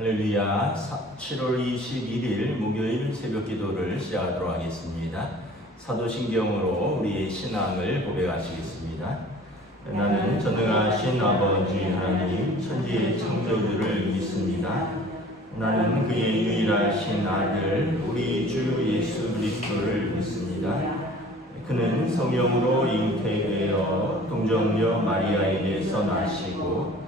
할렐루야. 7월 21일 목요일 새벽 기도를 시작하도록 하겠습니다. 사도신경으로 우리의 신앙을 고백하시겠습니다. 나는 전능하신 아버지 하나님 천지의 창조주를 믿습니다. 나는 그의 유일하신 아들 우리 주 예수 그리스도를 믿습니다. 그는 성령으로 잉태되어 동정녀 마리아에게서 나시고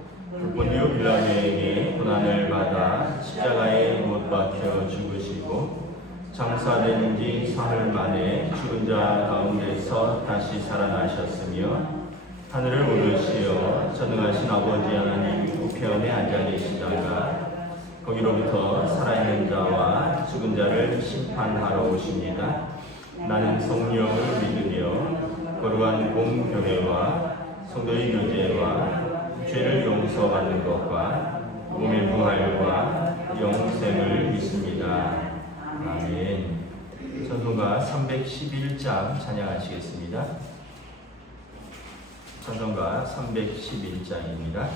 본디오 빌라도에게 고난을 받아 십자가에 못 박혀 죽으시고 장사된 지 사흘 만에 죽은 자 가운데서 다시 살아나셨으며 하늘을 오르시어 전능하신 아버지 하나님 우편에 앉아 계시다가 거기로부터 살아있는 자와 죽은 자를 심판하러 오십니다. 나는 성령을 믿으며 거룩한 공교회와 성도의 교제와 죄를 용서받는 것과 몸의 부활과 영생을 믿습니다. 아멘. 찬송가 311장 찬양하시겠습니다. 찬송가 311장입니다.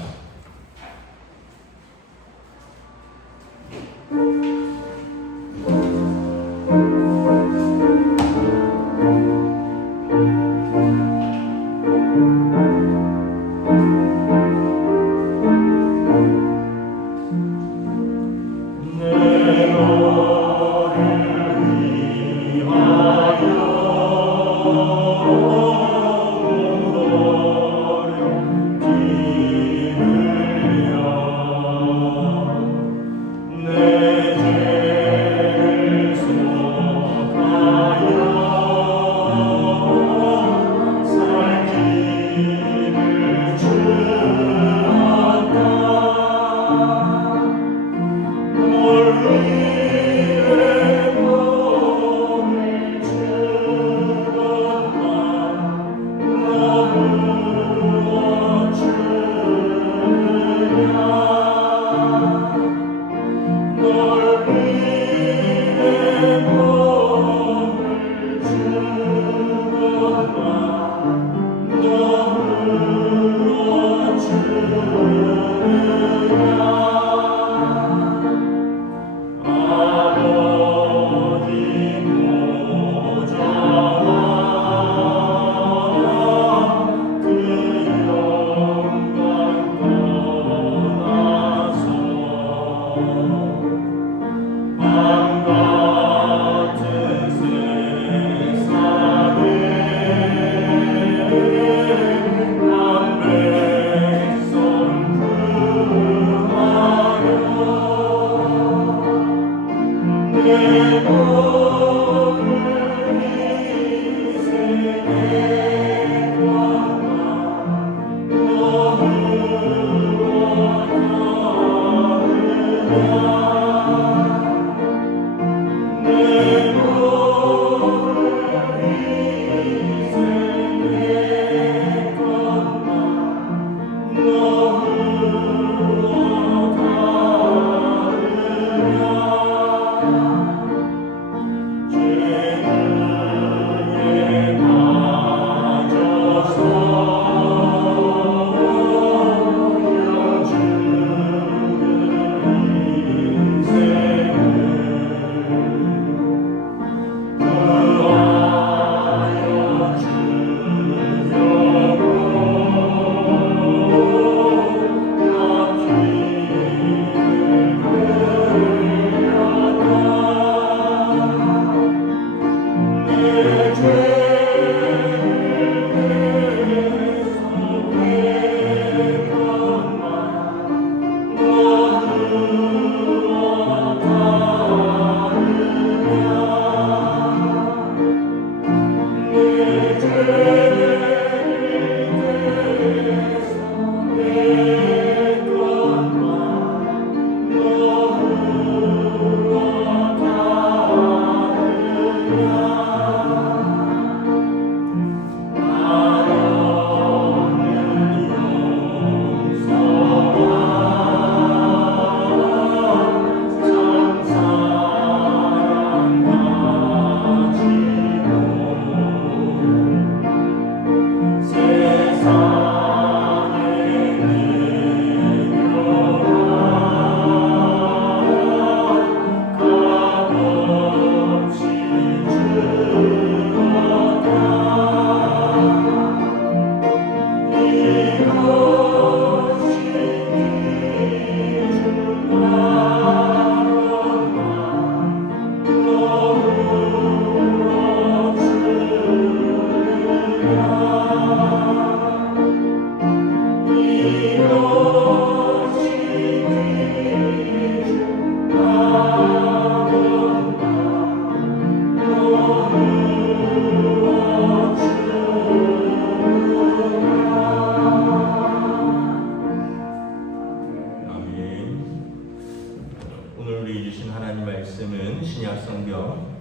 오늘 우리 주신 하나님 말씀은 신약 성경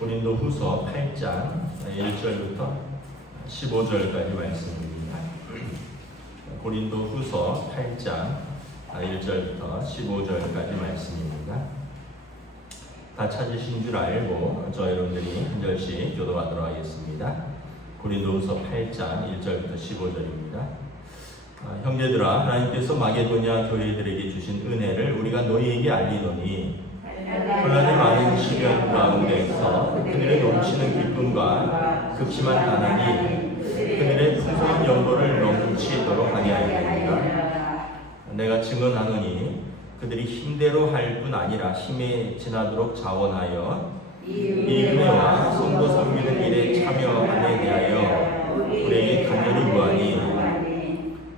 고린도후서 8장 1절부터 15절까지 말씀입니다. 고린도후서 8장 1절부터 15절까지 말씀입니다. 다 찾으신 줄 알고 저 여러분들이 한 절씩 교도하도록 하겠습니다. 고린도후서 8장 1절부터 15절입니다. 형제들아, 하나님께서 마게도냐 교회들에게 주신 은혜를 우리가 너희에게 알리노니 혼란이 많은 시련 가운데서 그들의 넘치는 기쁨과 극심한 가난이 그들의 풍성한 연고를 넘치도록 아니하였느니라. 내가 증언하노니 그들이 힘대로 할 뿐 아니라 힘에 지나도록 자원하여 이 은혜와 성도 섬기는 일에 참여함에 대하여 우리에게 간절히 구하니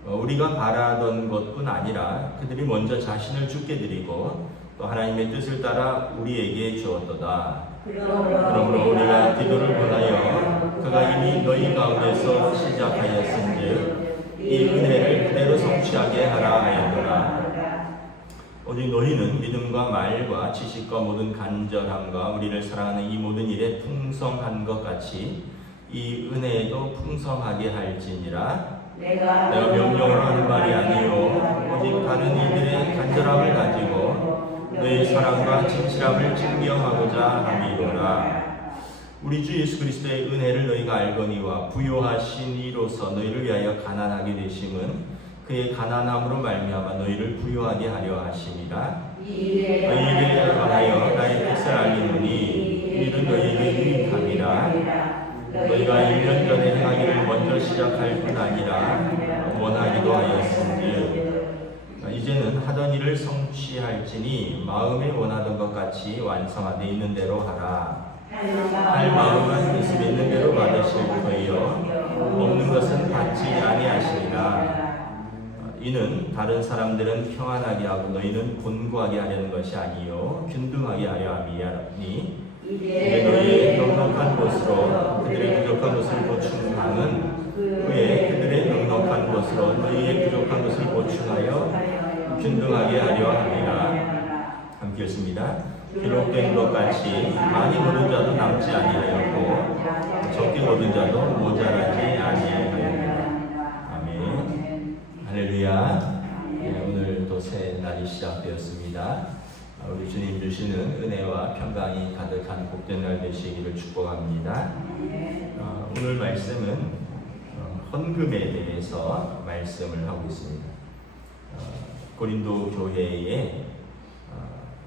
우리가 바라던 것뿐 아니라 그들이 먼저 자신을 주께 드리고 또 하나님의 뜻을 따라 우리에게 주었도다. 그러므로 우리가 기도를 권하여 그가 이미 너희 가운데서 시작하였은즉 이 은혜를 그대로 성취하게 하라 하였노라. 오직 너희는 믿음과 말과 지식과 모든 간절함과 우리를 사랑하는 이 모든 일에 풍성한 것 같이 이 은혜에도 풍성하게 할지니라. 내가 명령으로 하는 말이 아니요 오직 다른 이들의 간절함을 가지고 너희 사랑과 진실함을 증명하고자 함이로라. 우리 주 예수 그리스도의 은혜를 너희가 알거니와 부요하신 이로서 너희를 위하여 가난하게 되심은 그의 가난함으로 말미암아 너희를 부요하게 하려 하심이라. 이 일에 관하여 나의 뜻을 알리노니 이 일은 너희에게 유익함이라. 너희가 1년 전에 행하기를 먼저 시작할 뿐 아니라 원하기도 하였은즉 이제는 하던 일을 성취할지니 마음에 원하던 것 같이 완성하되 있는 대로 하라. 할 마음은 있음에 있는 대로 받으실 터이요 없는 것은 받지 아니하시리라. 이는 다른 사람들은 평안하게 하고 너희는 곤고하게 하려는 것이 아니요 균등하게 하려 함이니 이제 너희의 넉넉한 것으로 그들의 부족한 것을 보충하는 후에 그들의 넉넉한 것으로 너희의 부족한 것을 보충하여 균등하게 하려 함이라. 함께 읽습니다. 기록된 것 같이 많이 얻은 자도 남지 아니하였고 적게 얻은 자도 모자라지 아니하였느니라. 아멘. 할렐루야. 오늘도 새 날이 시작되었습니다. 우리 주님 주시는 은혜와 평강이 가득한 복된 날 되시기를 축복합니다. 오늘 말씀은 헌금에 대해서 말씀을 하고 있습니다. 고린도 교회의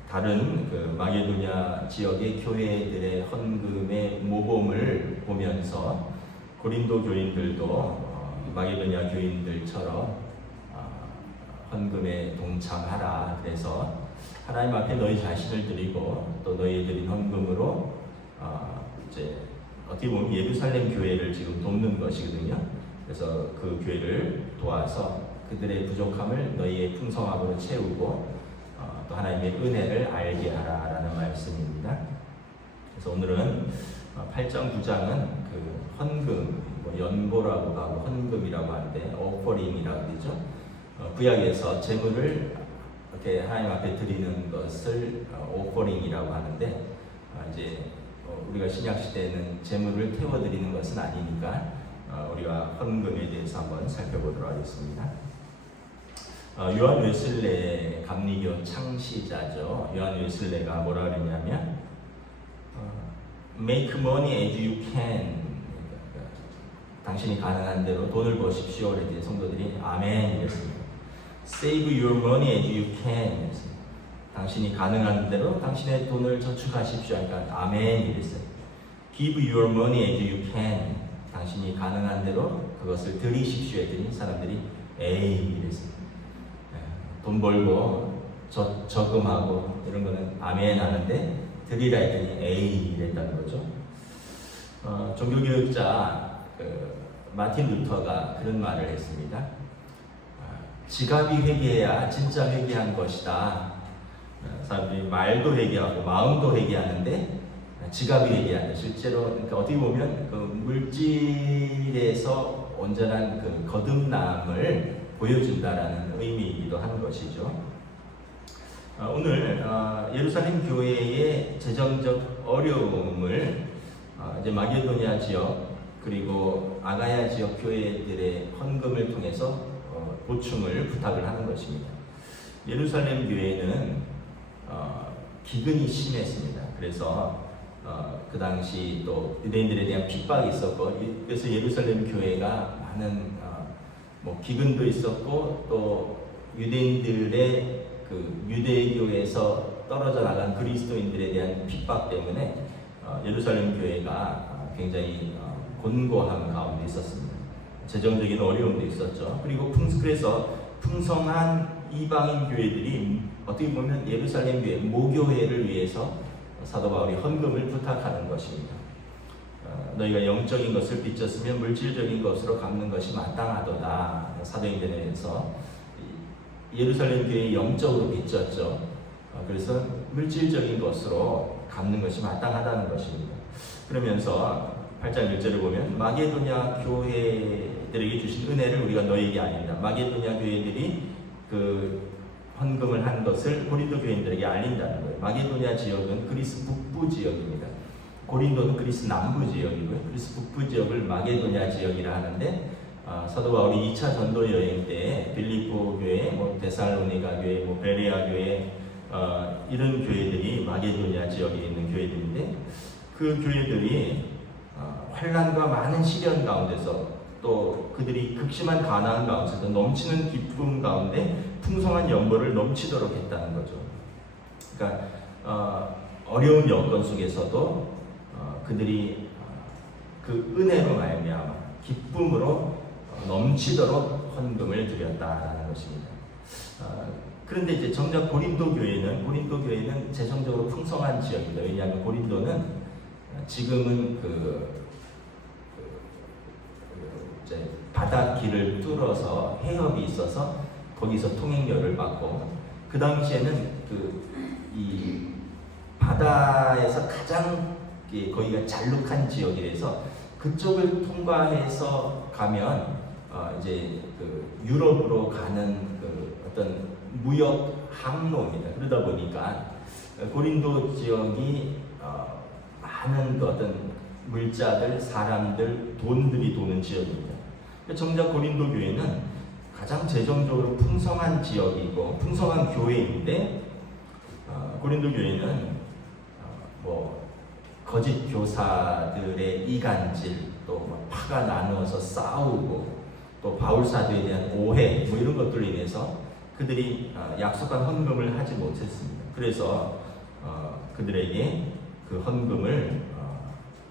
다른 그 마게도냐 지역의 교회들의 헌금의 모범을 보면서 고린도 교인들도 마게도냐 교인들처럼 헌금에 동참하라. 그래서 하나님 앞에 너희 자신을 드리고 또 너희 드린 헌금으로 이제 어떻게 보면 예루살렘 교회를 지금 돕는 것이거든요. 그래서 그 교회를 도와서 그들의 부족함을 너희의 풍성함으로 채우고 또 하나님의 은혜를 알게 하라라는 말씀입니다. 그래서 오늘은 8장 9장은 그 헌금, 연보라고 하고 헌금이라고 하는데 오퍼링이라고 되죠. 구약에서 제물을 이렇게 하나님 앞에 드리는 것을 오퍼링이라고 하는데 이제 우리가 신약 시대에는 제물을 태워 드리는 것은 아니니까 우리가 헌금에 대해서 한번 살펴보도록 하겠습니다. 요한 웨슬레 감리교 창시자죠. 요한 웨슬레가 뭐라 그랬냐면 Make money as you can. 당신이 가능한 대로 돈을 버십시오. 그랬더니 성도들이 아멘 이랬습니다. Save your money as you can. 당신이 가능한 대로 당신의 돈을 저축하십시오. 그러니까 아멘 이랬어요. Give your money as you can. 당신이 가능한 대로 그것을 드리십시오. 했더니 사람들이 에이 이랬어요. 돈 벌고 저금하고 이런 거는 아멘 하는데 드리라 했더니 에이 이랬다는 거죠. 종교교육자 마틴 루터가 그런 말을 했습니다. 지갑이 회개해야 진짜 회개한 것이다. 사람들이 말도 회개하고 마음도 회개하는데 지갑이 회개한다. 실제로 그러니까 어떻게 보면 그 물질에서 온전한 그 거듭남을 보여준다라는 의미이기도 한 것이죠. 오늘 예루살렘 교회의 재정적 어려움을 이제 마게도냐 지역 그리고 아가야 지역 교회들의 헌금을 통해서 보충을 부탁을 하는 것입니다. 예루살렘 교회는 기근이 심했습니다. 그래서 그 당시 또 유대인들에 대한 핍박이 있었고, 그래서 예루살렘 교회가 많은 기근도 있었고, 또 유대인들의 그 유대교에서 떨어져 나간 그리스도인들에 대한 핍박 때문에 예루살렘 교회가 굉장히 곤고함 가운데 있었습니다. 재정적인 어려움도 있었죠. 그리고 그래서 풍성한 이방인 교회들이 어떻게 보면 예루살렘 교회 모교회를 위해서 사도 바울이 헌금을 부탁하는 것입니다. 너희가 영적인 것을 빚졌으면 물질적인 것으로 갚는 것이 마땅하도다. 사도행전에서 예루살렘 교회에 영적으로 빚졌죠. 그래서 물질적인 것으로 갚는 것이 마땅하다는 것입니다. 그러면서 8장 1절을 보면 마게도냐 교회들에게 주신 은혜를 우리가 너희에게 아닙니다. 마게도냐 교회들이 그 헌금을 한 것을 고린도 교인들에게 알린다는 거예요. 마게도냐 지역은 그리스 북부 지역입니다. 고린도는 그리스 남부 지역이고요. 그리스 북부 지역을 마게도냐 지역이라 하는데 사도 바울이 2차 전도 여행 때 빌립보 교회, 데살로니가 교회, 베레아 교회 이런 교회들이 마게도냐 지역에 있는 교회들인데 그 교회들이 환난과 많은 시련 가운데서 또 그들이 극심한 가난 가운데서 넘치는 기쁨 가운데 풍성한 연보를 넘치도록 했다는 거죠. 그러니까 어려운 여건 속에서도 그들이 그 은혜로 말미암아 기쁨으로 넘치도록 헌금을 드렸다라는 것입니다. 그런데 이제 정작 고린도 교회는 재정적으로 풍성한 지역입니다. 왜냐하면 고린도는 지금은 이제 바닷길을 뚫어서 해협이 있어서 거기서 통행료를 받고, 그 당시에는 이 바다에서 가장 거기가 잘룩한 지역이라서 그쪽을 통과해서 가면 이제 유럽으로 가는 어떤 무역 항로입니다. 그러다 보니까 고린도 지역이 많은 어떤 물자들, 사람들, 돈들이 도는 지역입니다. 정작 고린도 교회는 가장 재정적으로 풍성한 지역이고 풍성한 교회인데 고린도 교회는 거짓 교사들의 이간질, 또 파가 나누어서 싸우고, 또 바울 사도에 대한 오해 이런 것들로 인해서 그들이 약속한 헌금을 하지 못했습니다. 그래서 그들에게 그 헌금을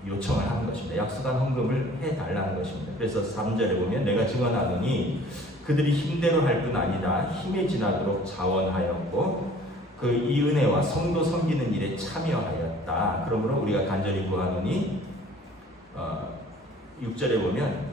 요청을 하는 것입니다. 약속한 헌금을 해달라는 것입니다. 그래서 3절에 보면 내가 증언하노니 그들이 힘대로 할 뿐 아니다 힘에 지나도록 자원하였고 그 이 은혜와 성도 섬기는 일에 참여하였다. 그러므로 우리가 간절히 구하노니 6절에 보면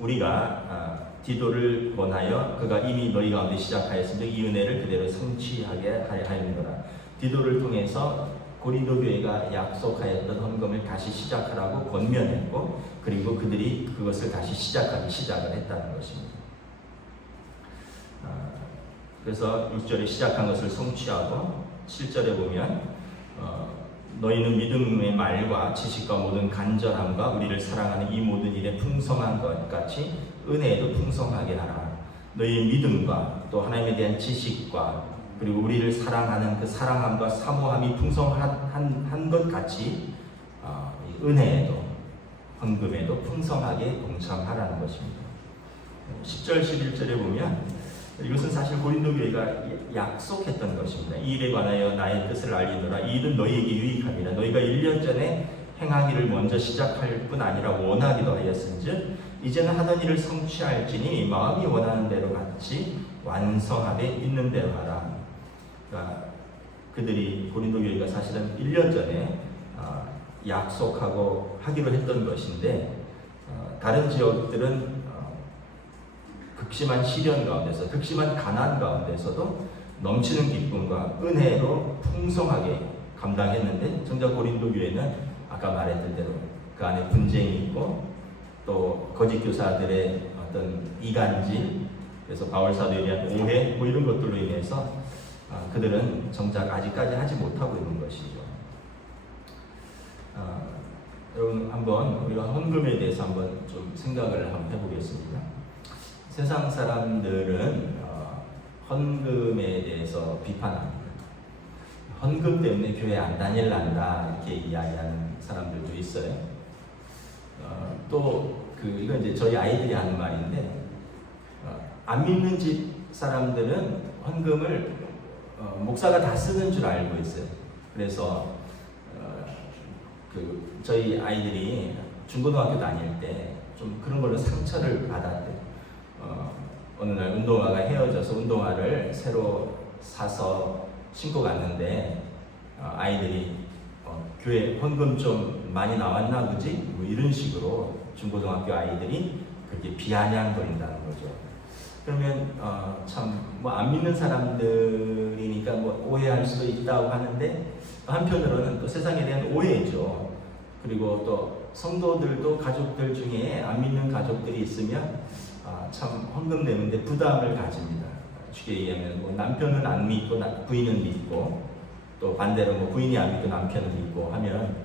우리가 디도를 권하여 그가 이미 너희 가운데 시작하였으니 이 은혜를 그대로 성취하게 하였노라. 디도를 통해서 고린도 교회가 약속하였던 헌금을 다시 시작하라고 권면했고, 그리고 그들이 그것을 다시 시작을 했다는 것입니다. 그래서 6절에 시작한 것을 성취하고 7절에 보면 너희는 믿음의 말과 지식과 모든 간절함과 우리를 사랑하는 이 모든 일에 풍성한 것 같이 은혜에도 풍성하게 하라. 너희의 믿음과 또 하나님에 대한 지식과 그리고 우리를 사랑하는 그 사랑함과 사모함이 풍성한 것 같이 은혜에도 헌금에도 풍성하게 동참하라는 것입니다. 10절 11절에 보면 이것은 사실 고린도 교회가 약속했던 것입니다. 이 일에 관하여 나의 뜻을 알리노라. 이 일은 너희에게 유익함이라. 너희가 1년 전에 행하기를 먼저 시작할 뿐 아니라 원하기도 하였은즉 이제는 하던 일을 성취할지니 마음이 원하는 대로 같이 완성함에 있는 대로 하라. 그러니까 그들이 고린도 교회가 사실은 1년 전에 약속하고 하기로 했던 것인데 다른 지역들은 극심한 시련 가운데서, 극심한 가난 가운데서도 넘치는 기쁨과 은혜로 풍성하게 감당했는데 정작 고린도 교회는 아까 말했던 대로 그 안에 분쟁이 있고 또 거짓 교사들의 어떤 이간질, 그래서 바울 사도에 대한 오해 이런 것들로 인해서 그들은 정작 아직까지 하지 못하고 있는 것이죠. 여러분 한번 우리가 헌금에 대해서 한번 좀 생각을 한번 해보겠습니다. 세상 사람들은 헌금에 대해서 비판합니다. 헌금 때문에 교회 안 다닐란다 이렇게 이야기하는 사람들도 있어요. 이건 이제 저희 아이들이 하는 말인데, 안 믿는 집 사람들은 헌금을 목사가 다 쓰는 줄 알고 있어요. 그래서 저희 아이들이 중고등학교 다닐 때 좀 그런 걸로 상처를 받았대요. 어느 날 운동화가 헤어져서 운동화를 새로 사서 신고 갔는데 아이들이 교회 헌금 좀 많이 나왔나 보지? 뭐 이런 식으로 중고등학교 아이들이 그렇게 비아냥거린다는 거죠. 그러면 참 안 믿는 사람들이니까 뭐 오해할 수도 있다고 하는데, 한편으로는 또 세상에 대한 오해죠. 그리고 또 성도들도 가족들 중에 안 믿는 가족들이 있으면 참 헌금 내는데 부담을 가집니다. 쉽게 얘기하면 뭐 남편은 안 믿고 부인은 믿고, 또 반대로 뭐 부인이 안 믿고 남편은 믿고 하면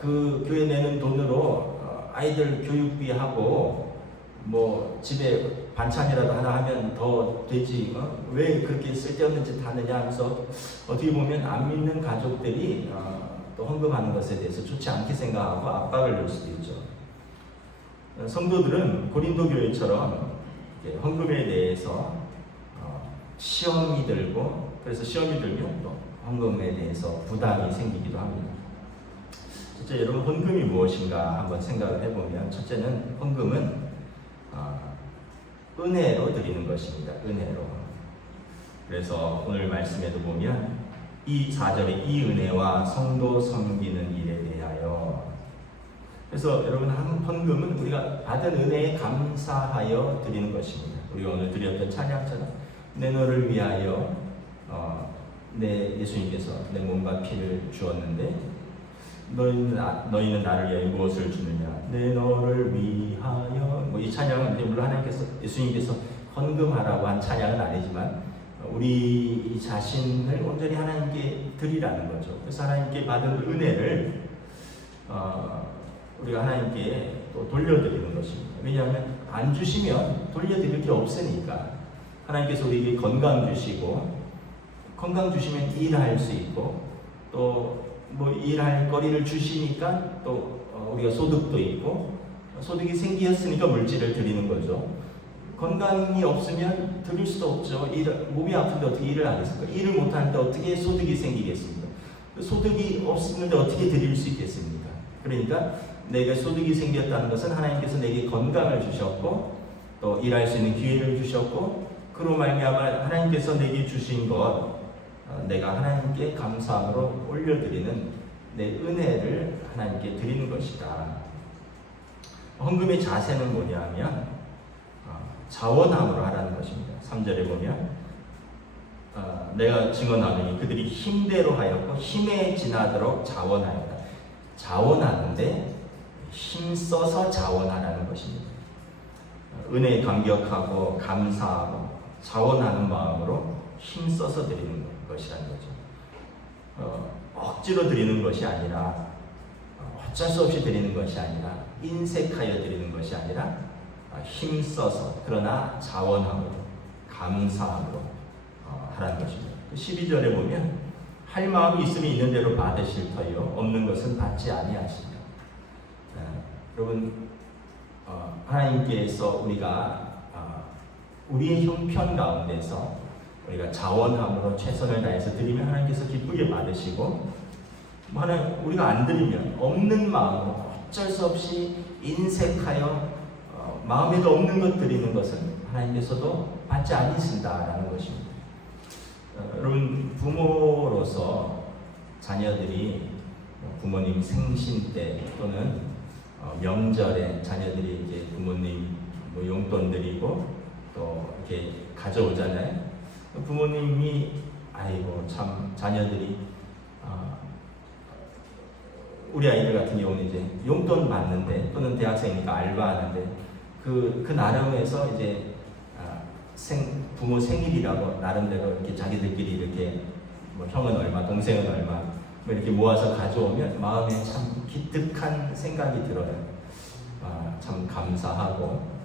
그 교회 내는 돈으로 아이들 교육비하고 뭐 집에 반찬이라도 하나 하면 더 되지, 왜 그렇게 쓸데없는 짓 하느냐 하면서 어떻게 보면 안 믿는 가족들이 또 헌금하는 것에 대해서 좋지 않게 생각하고 압박을 넣을 수도 있죠. 성도들은 고린도 교회처럼 헌금에 대해서 시험이 들고, 그래서 시험이 들면 또 헌금에 대해서 부담이 생기기도 합니다. 첫째, 여러분 헌금이 무엇인가 한번 생각을 해보면, 첫째는 헌금은 은혜로 드리는 것입니다. 은혜로. 그래서 오늘 말씀에도 보면 이 4절에 이 은혜와 성도 섬기는 일에 대하여, 그래서 여러분 헌금은 우리가 받은 은혜에 감사하여 드리는 것입니다. 우리가 오늘 드렸던 찬양처럼 내 너를 위하여 내 예수님께서 내 몸과 피를 주었는데 너희는 나를 위하여 무엇을 주느냐, 내 너를 위하여. 뭐 이 찬양은 물론 하나님께서 예수님께서 헌금하라고 한 찬양은 아니지만 우리 자신을 온전히 하나님께 드리라는 거죠. 그래서 하나님께 받은 은혜를 우리가 하나님께 또 돌려드리는 것입니다. 왜냐하면 안 주시면 돌려드릴 게 없으니까. 하나님께서 우리에게 건강 주시고, 건강 주시면 일할 수 있고, 또 뭐 일할 거리를 주시니까 또 우리가 소득도 있고, 소득이 생기었으니까 물질을 드리는 거죠. 건강이 없으면 드릴 수도 없죠. 몸이 아픈데 어떻게 일을 하겠습니까? 일을 못하는데 어떻게 소득이 생기겠습니까? 소득이 없는데 어떻게 드릴 수 있겠습니까? 그러니까 내게 소득이 생겼다는 것은 하나님께서 내게 건강을 주셨고, 또 일할 수 있는 기회를 주셨고, 그로 말미암아 하나님께서 내게 주신 것, 내가 하나님께 감사함으로 올려드리는 내 은혜를 하나님께 드리는 것이다. 헌금의 자세는 뭐냐면 자원함으로 하라는 것입니다. 3절에 보면 내가 증언하노니 그들이 힘대로 하였고 힘에 지나도록 자원하였다. 자원하는데 힘써서 자원하라는 것입니다. 은혜에 감격하고 감사하고 자원하는 마음으로 힘써서 드리는 것이라는 거죠. 억지로 드리는 것이 아니라, 어쩔 수 없이 드리는 것이 아니라, 인색하여 드리는 것이 아니라 힘써서, 그러나 자원함으로, 감사함으로 하라는 것입니다. 12절에 보면 할 마음이 있으면 있는 대로 받으실 터요 없는 것은 받지 아니하시리라. 여러분 하나님께서 우리가 우리의 형편 가운데서 우리가 자원함으로 최선을 다해서 드리면 하나님께서 기쁘게 받으시고, 우리가 안 드리면 없는 마음으로 어쩔 수 없이 인색하여 마음에도 없는 것 드리는 것은 하나님께서도 받지 않으신다라는 것입니다. 여러분 부모로서 자녀들이 부모님 생신 때 또는 명절에 자녀들이 이제 부모님 용돈 드리고 또 이렇게 가져오잖아요. 부모님이 아이고 참 자녀들이 우리 아이들 같은 경우는 이제 용돈 받는데, 또는 대학생이니까 알바하는데 그 나름에서 이제 부모 생일이라고 나름대로 이렇게 자기들끼리 이렇게 뭐 형은 얼마, 동생은 얼마 뭐 이렇게 모아서 가져오면 마음에 참 기특한 생각이 들어요. 참 감사하고.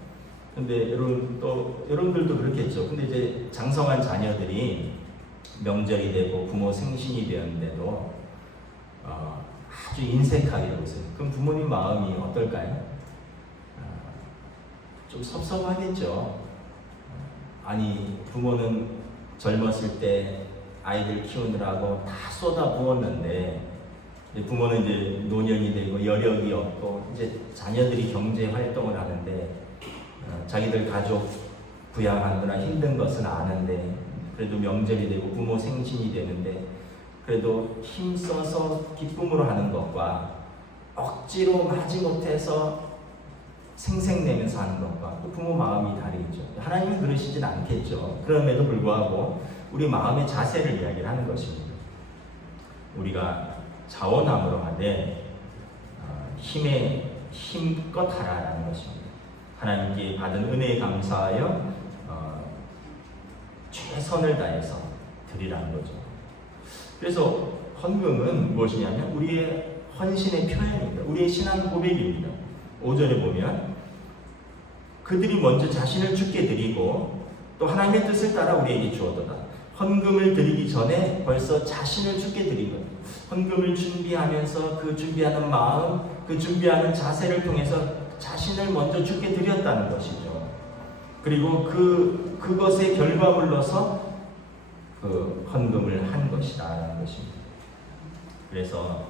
근데 여러분들도 그렇겠죠. 근데 이제 장성한 자녀들이 명절이 되고 부모 생신이 되었는데도 아주 인색하게 보세요. 그럼 부모님 마음이 어떨까요? 좀 섭섭하겠죠. 아니 부모는 젊었을 때 아이들 키우느라고 다 쏟아 부었는데 부모는 이제 노년이 되고 여력이 없고 이제 자녀들이 경제 활동을 하는데 자기들 가족 부양하느라 힘든 것은 아는데 그래도 명절이 되고 부모 생신이 되는데 그래도 힘써서 기쁨으로 하는 것과 억지로 마지못해서 생색내면서 하는 것과 또 부모 마음이 다르겠죠. 하나님은 그러시진 않겠죠. 그럼에도 불구하고 우리 마음의 자세를 이야기를 하는 것입니다. 우리가 자원함으로 하되 힘껏 하라라는 것입니다. 하나님께 받은 은혜에 감사하여 최선을 다해서 드리라는 거죠. 그래서 헌금은 무엇이냐면 우리의 헌신의 표현입니다. 우리의 신앙 고백입니다. 5절에 보면 그들이 먼저 자신을 주께 드리고 또 하나님의 뜻을 따라 우리에게 주었도다. 헌금을 드리기 전에 벌써 자신을 주께 드리고 헌금을 준비하면서 그 준비하는 마음, 그 준비하는 자세를 통해서 자신을 먼저 주께 드렸다는 것이죠. 그리고 그것의 결과물로서 그 헌금을 한 것이다라는 것입니다. 그래서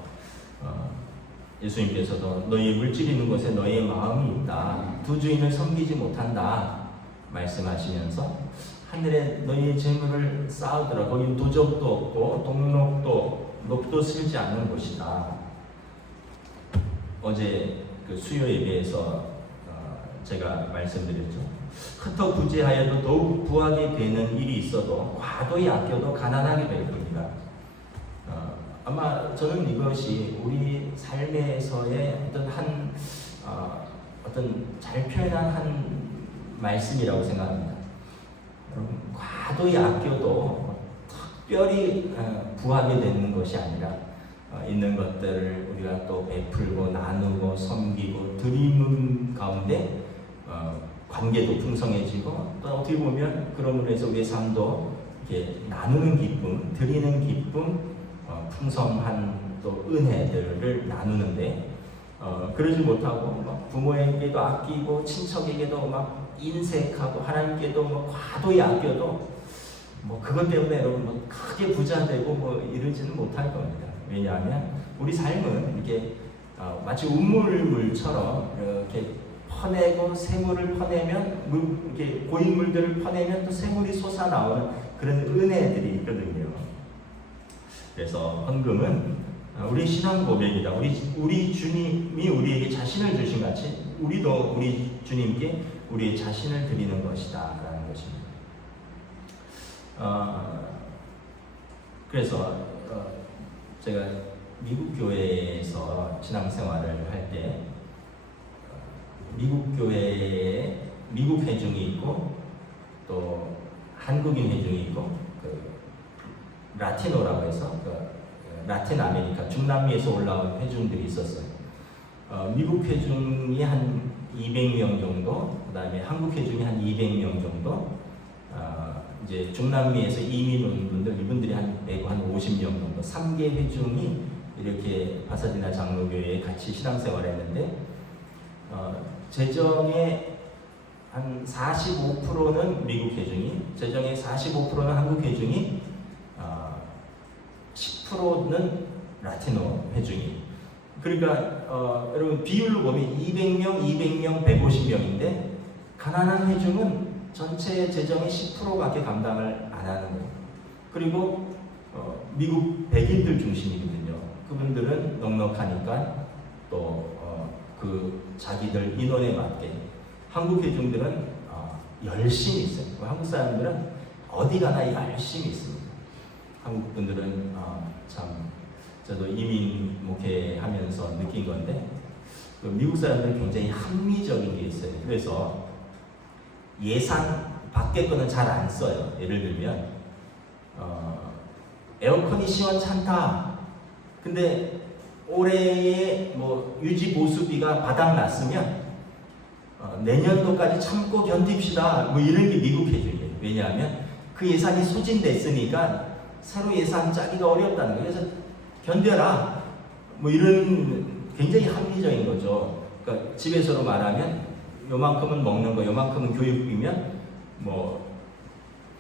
예수님께서도 너희의 물질 있는 곳에 너희의 마음이 있다. 두 주인을 섬기지 못한다 말씀하시면서 하늘에 너희의 재물을 쌓으더라. 거기는 도적도 없고 동록도 녹도 슬지 않는 곳이다. 어제 그 수요 예배에서 제가 말씀드렸죠. 흩어 부재하여도 더욱 부하게 되는 일이 있어도 과도히 아껴도 가난하게 될 겁니다. 아마 저는 이것이 우리 삶에서의 어떤 잘 표현한 한 말씀이라고 생각합니다. 과도히 아껴도 특별히 부하게 되는 것이 아니라 있는 것들을 우리가 또 베풀고 나누고 섬기고 드리는 가운데 관계도 풍성해지고 또 어떻게 보면 그러므로 해서 우리의 삶도 이렇게 나누는 기쁨, 드리는 기쁨, 풍성한 또 은혜들을 나누는데 그러지 못하고 막 부모에게도 아끼고 친척에게도 막 인색하고 하나님께도 뭐 과도히 아껴도 뭐 그것 때문에 여러분 뭐 크게 부자 되고 뭐 이러지는 못할 겁니다. 왜냐하면 우리 삶은 이렇게 마치 우물물처럼 이렇게 퍼내고 샘물을 퍼내면 이렇게 고인물들을 퍼내면 또 샘물이 솟아나오는 그런 은혜들이 있거든요. 그래서 헌금은 우리 신앙 고백이다. 우리 주님이 우리에게 자신을 주신 같이 우리도 우리 주님께 우리의 자신을 드리는 것이다 라는 것입니다. 그래서 제가 미국 교회에서 신앙생활을 할 때 미국 교회에 미국 회중이 있고 또 한국인 회중이 있고 라티노라고 해서 라틴 아메리카 중남미에서 올라온 회중들이 있었어요. 미국 회중이 한 200명 정도, 그 다음에 한국 회중이 한 200명 정도, 이제 중남미에서 이민 온 분들, 이분들이 한 50명 정도, 3개 회중이 이렇게 파사디나 장로교회에 같이 신앙생활을 했는데, 재정의 한 45%는 미국 회중이, 재정의 45%는 한국 회중이, 10%는 라티노 회중이. 그러니까 여러분 비율로 보면 200명, 200명, 150명인데 가난한 회중은 전체 재정의 10%밖에 감당을 안 하는 거예요. 그리고 미국 백인들 중심이거든요. 그분들은 넉넉하니까 또 그 자기들 인원에 맞게 한국 회중들은 열심히 있어요. 한국 사람들은 어디 가나 열심히 있습니다. 한국 분들은 참 저도 이민 목회하면서 느낀 건데 미국 사람들은 굉장히 합리적인 게 있어요. 그래서 예산 밖에 거는 잘 안 써요. 예를 들면 에어컨이 시원찮다. 근데 올해의 뭐 유지 보수비가 바닥났으면 내년도까지 참고 견딥시다. 뭐 이런 게 미국 해준이에요. 왜냐하면 그 예산이 소진됐으니까 새로 예산 짜기가 어렵다는 거예요. 그래서 견뎌라. 뭐 이런 굉장히 합리적인 거죠. 그러니까 집에서로 말하면 요만큼은 먹는 거, 요만큼은 교육비면 뭐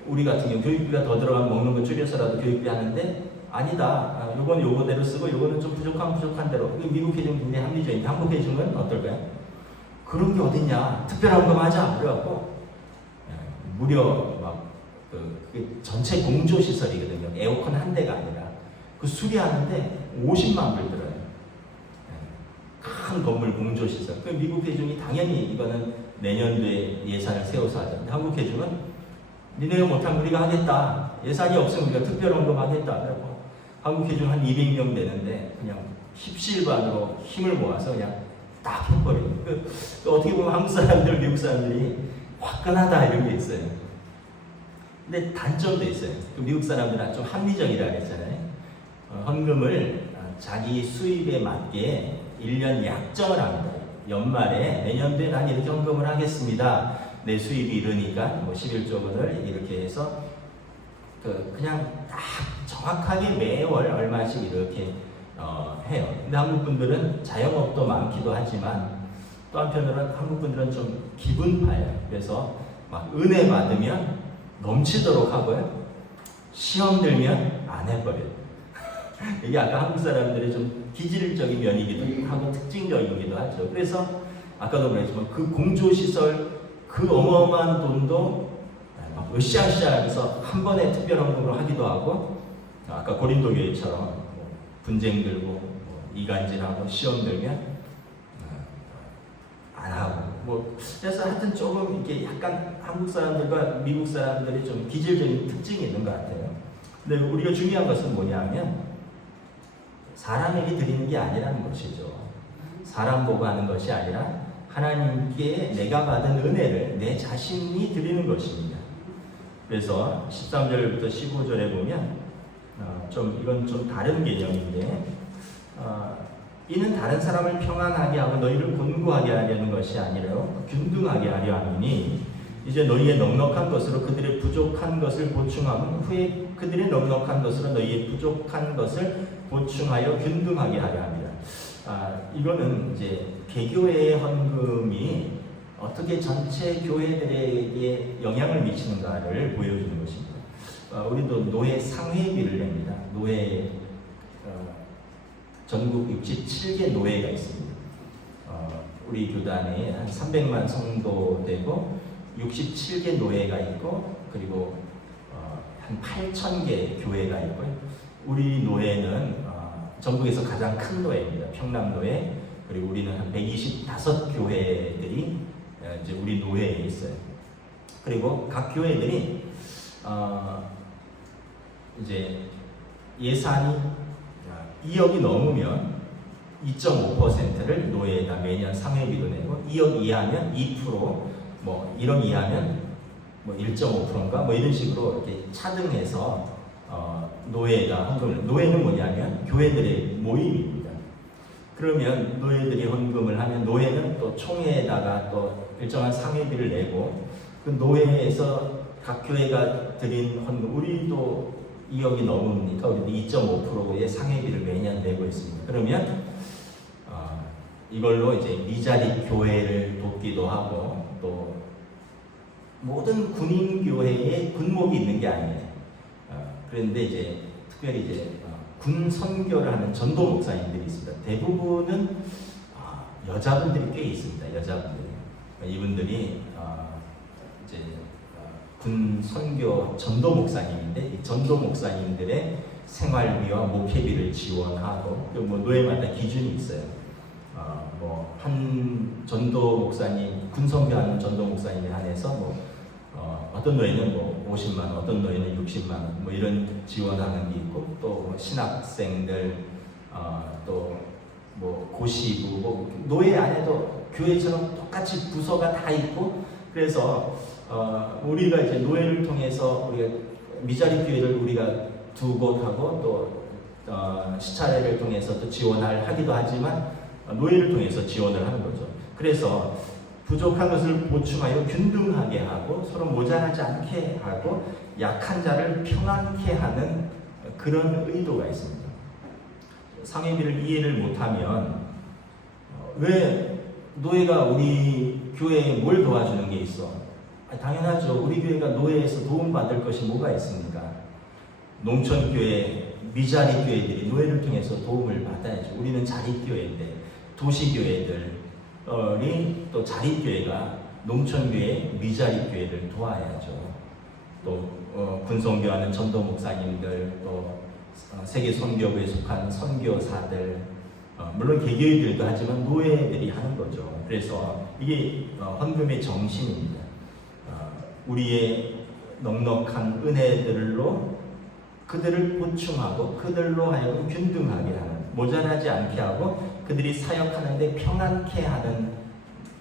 우리 같은 경우 교육비가 더 들어가면 먹는 거 줄여서라도 교육비 하는데 아니다. 요건 요거대로 쓰고 요거는 좀 부족한 대로. 미국 해준 굉장히 합리적인데 한국 해준은 어떨까요? 그런 게 어딨냐. 특별한 거 하자. 그래갖고 무려 막 그 전체 공조 시설이거든요. 에어컨 한 대가 아니라 그 수리하는데 50만 불 들어요. 큰 건물 공조 시설. 그 미국 해중이 당연히 이거는 내년도에 예산을 세워서 하자. 한국 해중은 니네가 못하면 우리가 하겠다. 예산이 없으면 우리가 특별원금 하겠다. 그래서 한국 해중 한 200명 되는데 그냥 십시일반으로 힘을 모아서 그냥 딱 해버려요. 어떻게 보면 한국 사람들, 미국 사람들이 화끈하다 이런 게 있어요. 근데 단점도 있어요. 미국 사람들은 좀 합리적이라고 했잖아요. 헌금을 자기 수입에 맞게 1년 약정을 합니다. 연말에 내년도에 난 이렇게 헌금을 하겠습니다. 내 수입이 이러니까 뭐 11조 원을 이렇게 해서 그냥 딱 정확하게 매월 얼마씩 이렇게 해요. 근데 한국 분들은 자영업도 많기도 하지만 또 한편으로는 한국 분들은 좀 기분파예요. 그래서 막 은혜 받으면 넘치도록 하고요. 시험 들면 안 해버려요. 이게 아까 한국 사람들의 좀 기질적인 면이기도 하고 특징적이기도 하죠. 그래서 아까도 말했지만 그 공조시설 그 어마어마한 돈도 막 으쌰으쌰하면서 한 번에 특별헌금으로 하기도 하고 아까 고린도 교회처럼 분쟁 들고 이간질하고 시험 들면 안 하고 그래서 하여튼 조금 이렇게 약간 한국 사람들과 미국 사람들이 좀 기질적인 특징이 있는 것 같아요. 근데 우리가 중요한 것은 뭐냐면 사람에게 드리는 게 아니라는 것이죠. 사람 보고 하는 것이 아니라 하나님께 내가 받은 은혜를 내 자신이 드리는 것입니다. 그래서 13절부터 15절에 보면 이건 좀 다른 개념인데 이는 다른 사람을 평안하게 하고 너희를 곤고하게 하려는 것이 아니라 균등하게 하려 하느니 이제 너희의 넉넉한 것으로 그들의 부족한 것을 보충하면 후에 그들의 넉넉한 것으로 너희의 부족한 것을 보충하여 균등하게 하려 합니다. 이거는 이제 개교회의 헌금이 어떻게 전체 교회들에게 영향을 미치는가를 보여주는 것입니다. 우리도 노예 상회비를 냅니다. 노예 전국 67개 노예가 있습니다. 우리 교단에 한 300만 성도 되고 67개 노예가 있고 그리고 한 8,000개 교회가 있고요. 우리 노예는 전국에서 가장 큰 노예입니다. 평남노예. 그리고 우리는 한 125교회들이 이제 우리 노예에 있어요. 그리고 각 교회들이 이제 예산이 2억이 넘으면 2.5%를 노예에다 매년 상회비로 내고 2억 이하면 2%, 뭐 1억 이하면 뭐 1.5%인가 뭐 이런 식으로 이렇게 차등해서 노예에다 헌금을. 노예는 뭐냐면 교회들의 모임입니다. 그러면 노예들이 헌금을 하면 노예는 또 총회에다가 또 일정한 상회비를 내고 그 노예에서 각 교회가 드린 헌금, 우리도 2억이 넘으니까 우리도 2.5%의 상회비를 매년 내고 있습니다. 그러면 이걸로 이제 미자립 교회를 돕기도 하고 또 모든 군인 교회에 군목이 있는 게 아니에요. 그런데 이제 특별히 이제 군 선교를 하는 전도 목사님들이 있습니다. 대부분은 여자분들이 꽤 있습니다. 여자분들이 이분들이 이제 군 선교 전도 목사님인데 이 전도 목사님들의 생활비와 목회비를 지원하고 뭐 노예마다 기준이 있어요. 뭐 한 전도 목사님 군 선교하는 전도 목사님에 한해서 어떤 노예는 뭐 50만 원, 어떤 노예는 60만 원, 뭐 이런 지원하는 게 있고 또 신학생들 또 뭐 고시부 뭐 노예 안에도 교회처럼 똑같이 부서가 다 있고 그래서 우리가 이제 노예를 통해서 우리가 미자립 교회를 우리가 두 곳하고 또 시차례를 통해서 또 하기도 하지만 노예를 통해서 지원을 하는 거죠. 그래서 부족한 것을 보충하여 균등하게 하고 서로 모자라지 않게 하고 약한 자를 평안케 하는 그런 의도가 있습니다. 상회비를 이해를 못하면 왜 노예가 우리 교회에 뭘 도와주는 게 있어? 당연하죠. 우리 교회가 노예에서 도움받을 것이 뭐가 있습니까? 농촌교회, 미자립교회들이 노예를 통해서 도움을 받아야죠. 우리는 자립교회인데 도시교회들이 또 자립교회가 농촌교회, 미자립교회를 도와야죠. 또 군성교하는 전도 목사님들, 또 세계 선교부에 속한 선교사들, 물론 개교회들도 하지만 노예들이 하는 거죠. 그래서 이게 헌금의 정신입니다. 우리의 넉넉한 은혜들로 그들을 보충하고 그들로 하여금 균등하게 하는, 모자라지 않게 하고 그들이 사역하는데 평안케 하는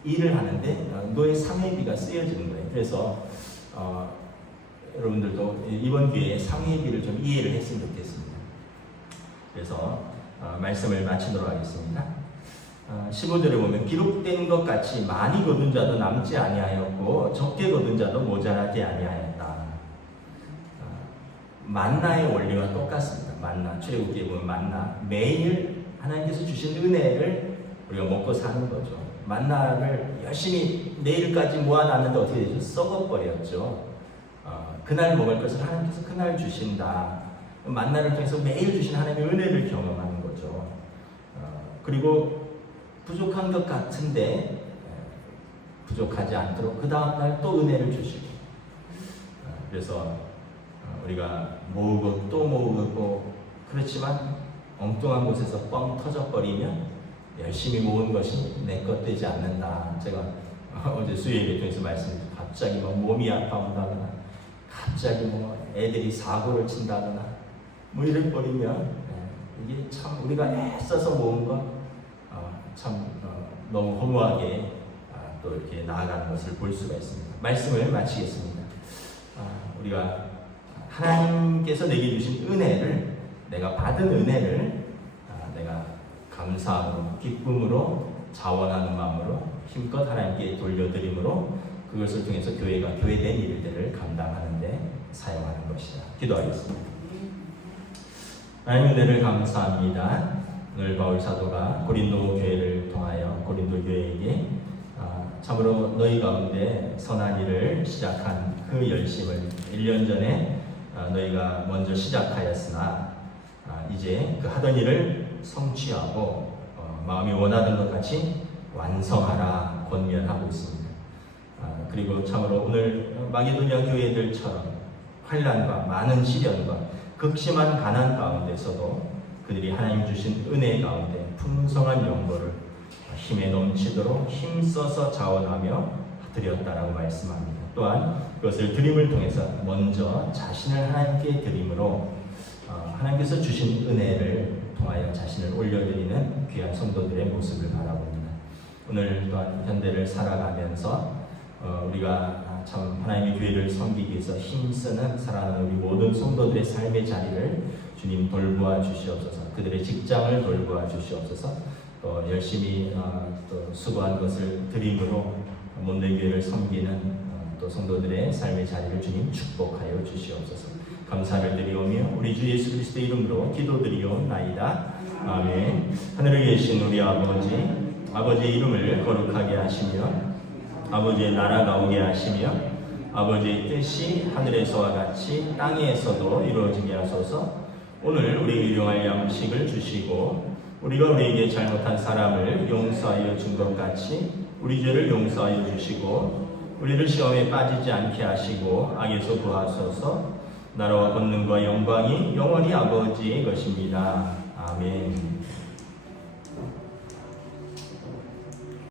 일을 하는데 노예 상회비가 쓰여지는 거예요. 그래서 여러분들도 이번 기회에 상회비를 좀 이해를 했으면 좋겠습니다. 그래서 말씀을 마치도록 하겠습니다. 15절에 보면 기록된 것 같이 많이 거둔 자도 남지 아니하였고 적게 거둔 자도 모자라지 아니하였다. 만나의 원리와 똑같습니다. 만나, 출애굽기에 보면 만나, 매일 하나님께서 주신 은혜를 우리가 먹고 사는 거죠. 만나를 열심히 내일까지 모아놨는데 어떻게 되죠? 썩어버렸죠. 그날 먹을 것을 하나님께서 그날 주신다. 만나를 통해서 매일 주신 하나님의 은혜를 경험하는 거죠. 그리고 부족한 것 같은데 부족하지 않도록 그 다음날 또 은혜를 주시고, 그래서 우리가 모으고 또 모으고 그렇지만 엉뚱한 곳에서 뻥 터져버리면 열심히 모은 것이 내 것 되지 않는다. 제가 어제 수요일에 통해서 말씀드렸죠. 갑자기 뭐 몸이 아파온다거나 갑자기 뭐 애들이 사고를 친다거나 뭐 이래버리면 이게 참 우리가 애써서 모은 것 참 너무 허무하게 또 이렇게 나아가는 것을 볼 수가 있습니다. 말씀을 마치겠습니다. 우리가 하나님께서 내게 주신 은혜를, 내가 받은 은혜를 내가 감사함으로, 기쁨으로, 자원하는 마음으로 힘껏 하나님께 돌려드림으로 그것을 통해서 교회가 교회된 일들을 감당하는 데 사용하는 것이다. 기도하겠습니다. 하나님 은혜를 감사합니다. 오늘 바울 사도가 고린도 교회를 통하여 고린도 교회에게 참으로 너희 가운데 선한 일을 시작한 그 열심을 1년 전에 너희가 먼저 시작하였으나 이제 그 하던 일을 성취하고 마음이 원하던 것 같이 완성하라 권면하고 있습니다. 그리고 참으로 오늘 마게도냐 교회들처럼 환난과 많은 시련과 극심한 가난 가운데서도 그들이 하나님 주신 은혜 가운데 풍성한 영광을 힘에 넘치도록 힘써서 자원하며 드렸다라고 말씀합니다. 또한 그것을 드림을 통해서 먼저 자신을 하나님께 드림으로 하나님께서 주신 은혜를 통하여 자신을 올려드리는 귀한 성도들의 모습을 바라봅니다. 오늘 또한 현대를 살아가면서 우리가 참 하나님의 교회를 섬기기 위해서 힘쓰는 사랑하는 우리 모든 성도들의 삶의 자리를 주님 돌보아 주시옵소서. 그들의 직장을 돌보아 주시옵소서. 또 열심히 또 수고한 것을 드림으로 몸된 교회를 섬기는 또 성도들의 삶의 자리를 주님 축복하여 주시옵소서. 감사를 드리오며 우리 주 예수 그리스도의 이름으로 기도드리옵나이다. 아멘. 하늘에 계신 우리 아버지의 이름을 거룩하게 하시며 아버지의 나라가 오게 하시며 아버지의 뜻이 하늘에서와 같이 땅에서도 이루어지게 하소서. 오늘 우리 일용할 양식을 주시고 우리가 우리에게 잘못한 사람을 용서하여 준 것 같이 우리 죄를 용서하여 주시고 우리를 시험에 빠지지 않게 하시고 악에서 구하소서. 나라와 권능과 영광이 영원히 아버지의 것입니다. 아멘.